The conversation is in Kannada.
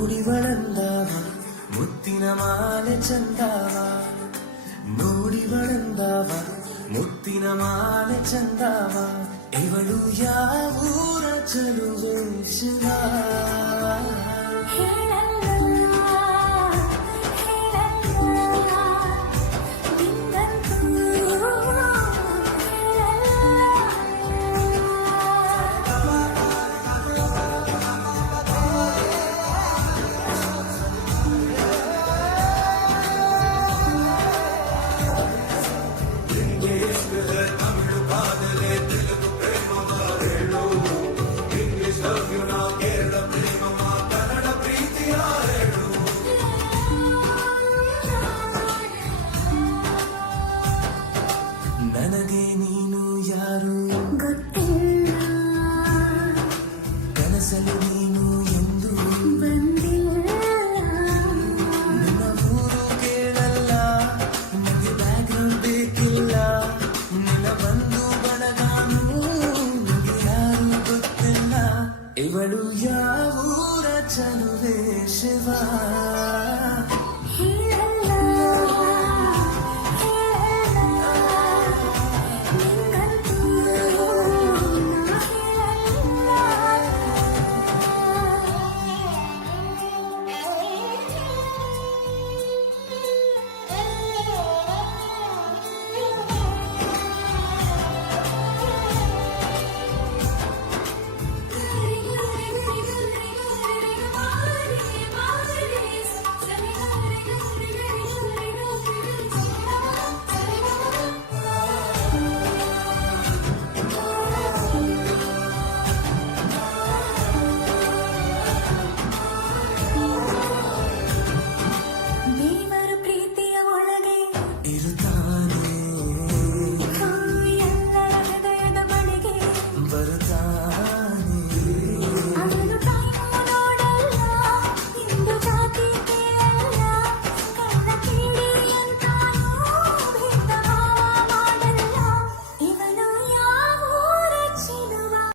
ನೋಡಿವಳಂದವ ಮುತ್ತಿನ ಮಾಲೆ ಚಂದವ ನೋಡಿವಳಂದವ ಮುತ್ತಿನ ಮಾಲೆ ಚಂದವ ಇವಳು ಯಾವೂರ ಚಲುವೆ ಶಿವ ನನಗೆ ನೀನು ಯಾರು ಗೊತ್ತಿಲ್ಲ, ಕನಸಲು ನೀನು ಎಂದು ಬಂದಿಲ್ಲ. ನಿನ್ನ ಊರು ಕೇಳಲ್ಲ, ನನಗೆ ಬ್ಯಾಕ್ಗ್ರೌಂಡ್ ಬೇಕಿಲ್ಲ. ನಿನ್ನ ಬಂಧು ಬಳಗಾನು ನನಗೆ ಯಾರು ಗೊತ್ತಿಲ್ಲ. ಇವಳು ಯಾವೂರ ಚಲುವೆ ಶಿವ ಹೇಳ